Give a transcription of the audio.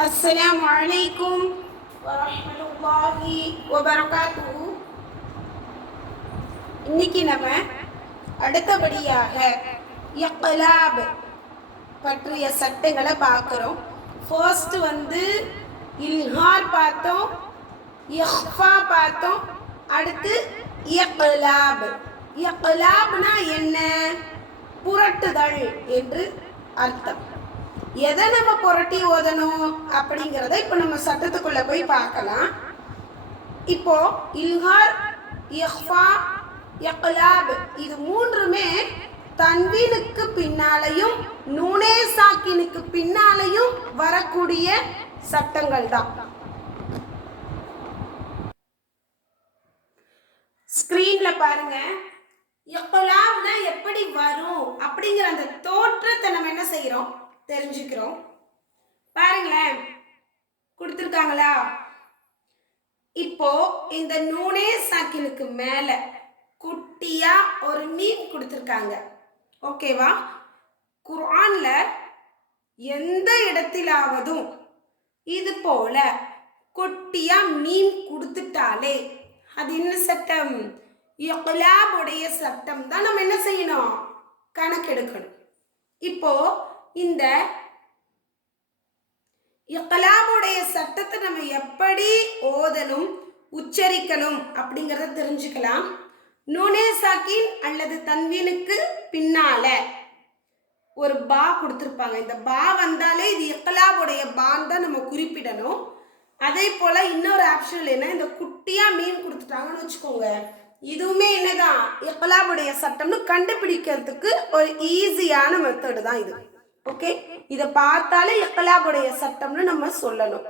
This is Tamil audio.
السلام عليكم ورحمة الله وبركاته இன்னைக்கு நம்ம அடுத்தபடியாக இக்லாப் பற்றிய சட்டங்களை பார்க்குறோம் ஃபர்ஸ்ட் வந்து இல்ஹார் பார்த்தோம் இஹ்ஃபா பார்த்தோம் அடுத்து இக்லாப் இக்லாப்னா என்ன புரட்டுதல் என்று அர்த்தம் எதை நம்ம புரட்டி ஓதணும் அப்படிங்கிறத இப்போ நம்ம சட்டத்துக்குள்ளே போய் பார்க்கலாம். இப்போ இல்ஹார் இஹ்ஃபா இக்லாப் இது மூன்றுமே தன்வீனுக்கு பின்னாலையும் நூனே சாக்கினுக்கு பின்னாலையும் வரக்கூடிய சட்டங்கள் தான். ஸ்க்ரீன்ல பாருங்க. எப்பலாம்னா எப்படி வரும் அப்படிங்கிற அந்த தோற்றத்தை நம்ம என்ன செய்யறோம் தெரிஞ்சுக்கிறோம். பாருங்களேன் கொடுத்துருக்காங்களா? இப்போ இந்த நூனே சாக்கினுக்கு மேல குட்டியா ஒரு மீன் கொடுத்துருக்காங்க. ஓகேவா? குரான்ல எந்த இடத்திலாவதும் இது போல குட்டியா மீன் கொடுத்துட்டாலே அது என்ன சட்டம்? இக்லாபுடைய சட்டம் தான் நம்ம என்ன செய்யணும்? கணக்கெடுக்கணும். இப்போ இந்த கலாமுடைய சட்டத்தை நம்ம எப்படி ஓதலும் உச்சரிக்கணும் அப்படிங்கிறத தெரிஞ்சுக்கலாம். நூனே சாக்கின் அல்லது தன்வீனுக்கு பின்னால ஒரு பா கொடுத்துருப்பாங்க. இந்த பா வந்தாலே இது எக்கலாவுடைய பான் தான் நம்ம குறிப்பிடணும். அதே போல இன்னொரு ஆப்ஷன் என்ன? இந்த குட்டியா மீன் கொடுத்துட்டாங்கன்னு வச்சுக்கோங்க. இதுவுமே என்னதான்? எக்கலாவுடைய சட்டம்னு கண்டுபிடிக்கிறதுக்கு ஒரு ஈஸியான மெத்தடு தான் இது. ஓகே இதை பார்த்தாலே இக்கலாபுடைய சட்டம்னு நம்ம சொல்லணும்.